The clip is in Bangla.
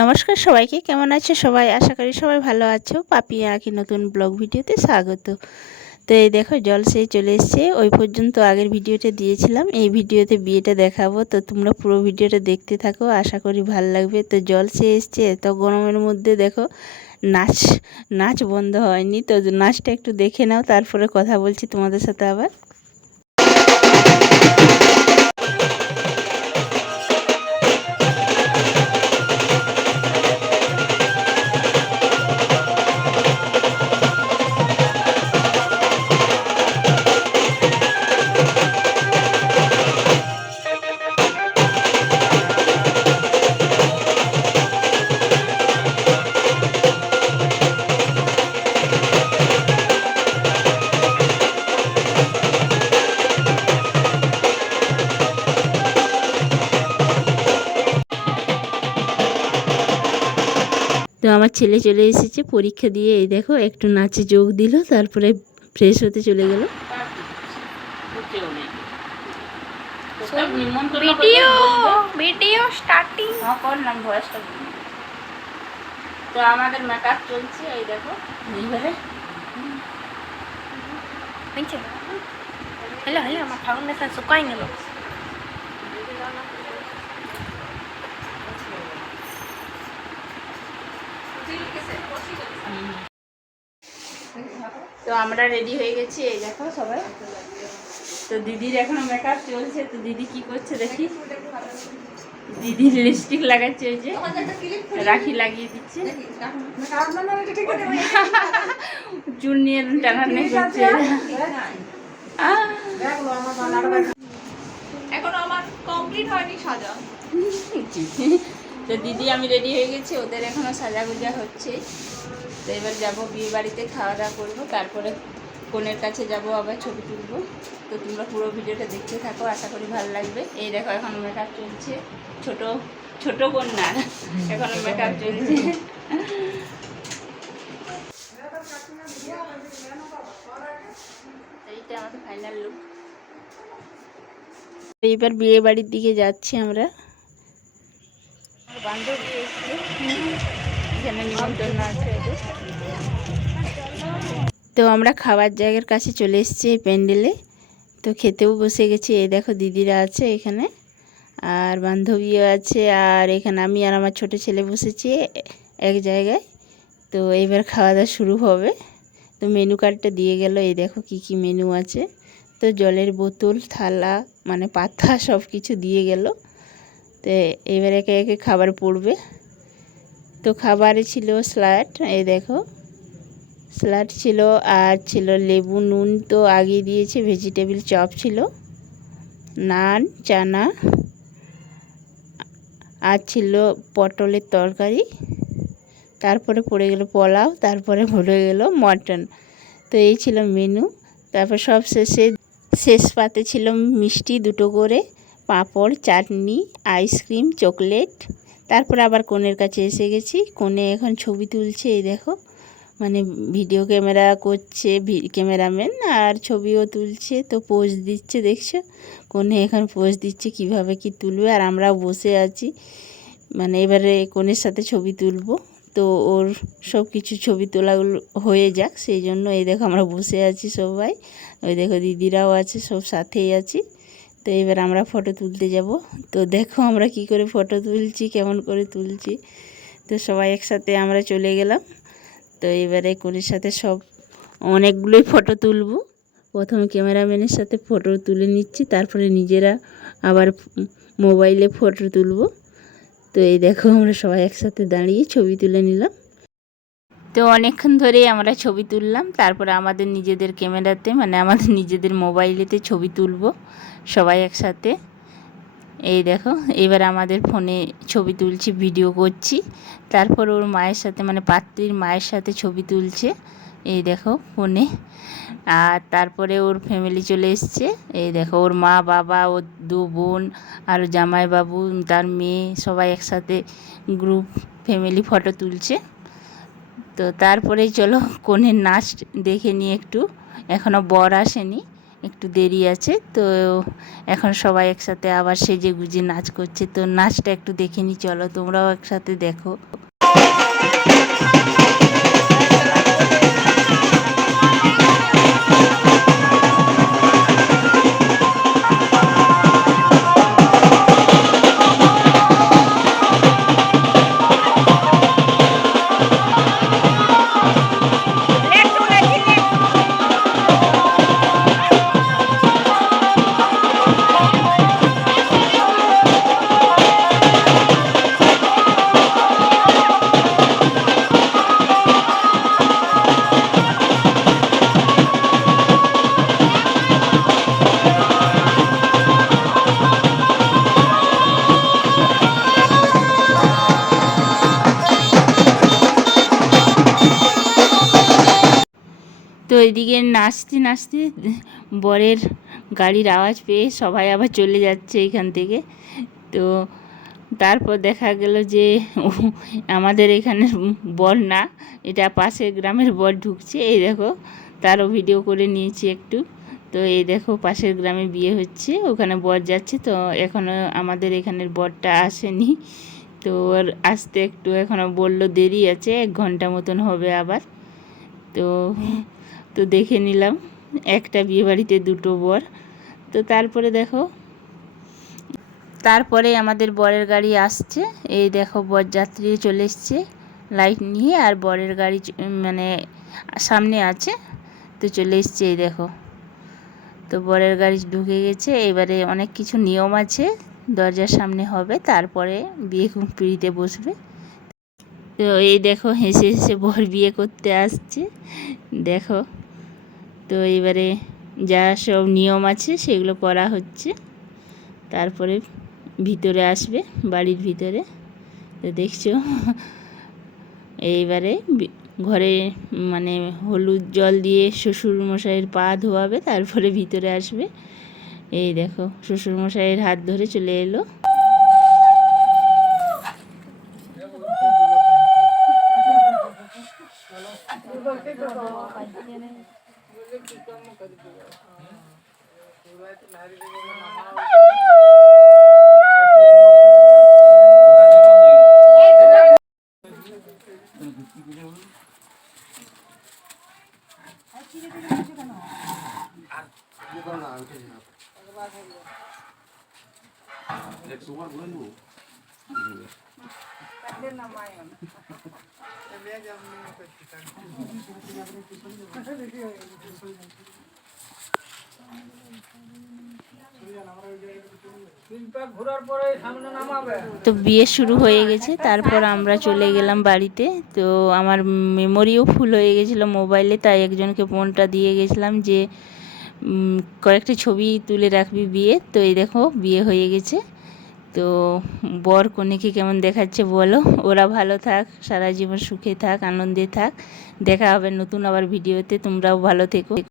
নমস্কার সবাইকে, কেমন আছে সবাই? আশা করি সবাই ভালো আছো। পাপিয়া আঁকি নতুন ব্লগ ভিডিওতে স্বাগত। তো এই দেখো, জল সেই চলে এসছে। ওই পর্যন্ত আগের ভিডিওটা দিয়েছিলাম। এই ভিডিওতে বিয়েটা দেখাবো। তো তোমরা পুরো ভিডিওটা দেখতে থাকো। আশা করি ভালো লাগবে। তো জল সে এসছে। এত গরমের মধ্যে দেখো, নাচ নাচ বন্ধ হয়নি। তো নাচটা একটু দেখে নাও। তারপরে কথা বলছি তোমাদের সাথে আবার। আমার ছেলে চলে এসেছে পরীক্ষা দিয়ে এই দেখো একটু নাচে যোগ দিল তারপরে ফ্রেশ হতে চলে গেল। ভিডিও ভিডিও স্টার্টিং হ্যাঁ করলাম ভয়েসটা তো আমাদের মেকআপ চলছে এই দেখো এইবারে। হ্যালো হ্যালো আমার ফাউন্ডেশন শুকাই গেল তো আমরা রেডি হয়ে গেছি এই দেখো সবাই। তো দিদির এখনও মেকআপ চলছে তো দিদি কি করছে দেখি? দিদি লিপস্টিক লাগাচ্ছে ওই যে। রাখি লাগিয়ে দিচ্ছে। চুল নিয়ে টানানো করছে। আহ, আমার কমপ্লিট হয়নি সাজা। তো দিদি আমি রেডি হয়ে গেছি ওদের এখনও সাজা গুজা হচ্ছে। তো এবার যাব বিয়ে বাড়িতে খাওয়া দাওয়া করব, তারপরে কনের কাছে যাব, আবার ছবি তুলবো। তো তোমরা পুরো ভিডিওটা দেখতে থাকো, আশা করি ভালো লাগবে। এই দেখো, এখন মেকআপ চলছে। ছোট ছোট কন্যার এখনও মেকআপ চলছে। এইটা আমাদের ফাইনাল লুক এইবার বিয়ে বাড়ির দিকে যাচ্ছি আমরা। বান্ধবী এসছে। এখানে নিমন্ত্রণ আছে। তো আমরা খাবার জায়গার কাছে চলে এসেছি এই প্যান্ডেলে। তো খেতেও বসে গেছি। এই দেখো দিদিরা আছে এখানে, আর বান্ধবীও আছে, আর এখানে আমি আর আমার ছোট ছেলে বসেছি এক জায়গায়। তো এইবার খাওয়া দাওয়া শুরু হবে। তো মেনু কার্ডটা দিয়ে গেল। এই দেখো কি কি মেনু আছে। তো জলের বোতল, থালা মানে পাতা সব কিছু দিয়ে গেল। তো এবার একে একে খাবার পড়বে। তো খাবারে ছিল স্যালাড, এই দেখো। স্যালাড ছিল আর ছিল লেবু, নুন তো আগে দিয়েছে, ভেজিটেবিল চপ ছিল, নান, চানা, আর ছিল পটলের তরকারি, তারপরে পড়ে গেল পোলাও, তারপরে পড়ে গেল মটন। তো এই ছিল মেনু। তারপর সব শেষে শেষ পাতে ছিল মিষ্টি দুটো করে, পাঁপড়, চাটনি, আইসক্রিম, চকলেট। তারপর আবার কনের কাছে এসে গেছি। কনে এখন ছবি তুলছে, এই দেখো। মানে ভিডিও ক্যামেরা করছে ক্যামেরাম্যান আর ছবিও তুলছে, তো পোজ দিচ্ছে, দেখছ? কনে এখন পোজ দিচ্ছে, কীভাবে কি তুলবে? আর আমরাও বসে আছি। মানে এবারে কনের সাথে ছবি তুলবো? তো ওর সব কিছু ছবি তোলাগুলো হয়ে যাক, সেই জন্য এই দেখো আমরা বসে আছি সবাই। ওই দেখো দিদিরাও আছে, সব সাথেই আছি। তো এবার আমরা ফটো তুলতে যাব। তো দেখো আমরা কি করে ফটো তুলছি, কেমন করে তুলছি। তো সবাই একসাথে আমরা চলে গেলাম। তো এবারে কনের সাথে সব অনেকগুলোই ফটো তুলবো। প্রথমে ক্যামেরাম্যানের সাথে ফটো তুলে নিচ্ছি, তারপরে নিজেরা আবার মোবাইলে ফটো তুলব। তো এই দেখো, আমরা সবাই একসাথে দাঁড়িয়ে ছবি তুলে নিলাম। তো অনেকক্ষণ ধরেই আমরা ছবি তুললাম, তারপরে আমাদের নিজেদের ক্যামেরাতে মানে আমাদের নিজেদের মোবাইলেতে ছবি তুলব, সবাই একসাথে। এই দেখো, এবার আমাদের ফোনে ছবি তুলছি ভিডিও করছি। তারপর ওর মায়ের সাথে মানে পাত্রীর মায়ের সাথে ছবি তুলছে, এই দেখো ফোনে। আর তারপরে ওর ফ্যামিলি চলে এসছে, এই দেখো ওর মা, বাবা ওর দু বোন, আর জামাইবাবু, তার মেয়ে, সবাই একসাথে গ্রুপ ফ্যামিলি ফটো তুলছে। তো তারপরেই চলো কনের নাচ দেখে নিই একটু এখনও বর আসেনি। একটু দেরি আছে, তো এখন সবাই একসাথে আবার সেজে গুজে নাচ করছে, তো নাচটা একটু দেখে নি, চলো তোমরাও একসাথে দেখো। এদিকে নাচতে নাচতে বরের গাড়ির আওয়াজ পেয়ে সবাই আবার চলে যাচ্ছে এখান থেকে। তো তারপর দেখা গেল যে আমাদের এখানে বর না, এটা পাশের গ্রামের বর ঢুকছে। এই দেখো, তারও ভিডিও করে নিয়েছি একটু। তো এই দেখো, পাশের গ্রামে বিয়ে হচ্ছে, ওখানে বর যাচ্ছে। তো এখনও আমাদের এখানের বরটা আসেনি। তো ওর আসতে একটু এখনও বলল দেরি আছে, এক ঘণ্টা মতন হবে আবার। তো তো দেখে নিলাম, একটা বিয়েবাড়িতে দুটো বর। তো তারপরে দেখো, তারপরে আমাদের বরের গাড়ি আসছে। এই দেখো, বরযাত্রী চলে এসছে লাইট নিয়ে, আর বরের গাড়ি মানে সামনে আছে, তো চলে এসছে এই দেখো। তো বরের গাড়ি ঢুকে গেছে, এবারে অনেক কিছু নিয়ম আছে, দরজার সামনে হবে, তারপরে বিয়ে পিড়িতে বসবে। তো এই দেখো, হেসে হেসে বর বিয়ে করতে আসছে, দেখো। তো এবারে যা সব নিয়ম আছে সেগুলো করা হচ্ছে। তারপরে ভিতরে আসবে, বাড়ির ভিতরে। তো দেখছ, এইবারে ঘরে মানে হলুদ জল দিয়ে শ্বশুর মশাইয়ের পা ধোয়াবে, তারপরে ভিতরে আসবে। এই দেখো শ্বশুর মশাইয়ের হাত ধরে চলে এলো। আর কি করো না আমি খেয়ে না একবার খাই না এক সুপার বলে নেবো তো বিয়ে শুরু হয়ে গেছে, তারপর আমরা চলে গেলাম বাড়িতে। তো আমার মেমোরিও ফুল হয়ে গেছিল মোবাইলে তাই একজনকে ফোনটা দিয়ে গেছিলাম যে কয়েকটা ছবি তুলে রাখবি বিয়ে। তো এই দেখো, বিয়ে হয়ে গেছে। তো বর কনেকে কেমন দেখাচ্ছে বলো? ওরা ভালো থাক, সারা জীবন সুখে থাক, আনন্দে থাক। দেখা হবে নতুন আবার ভিডিওতে, তোমরাও ভালো থেকো।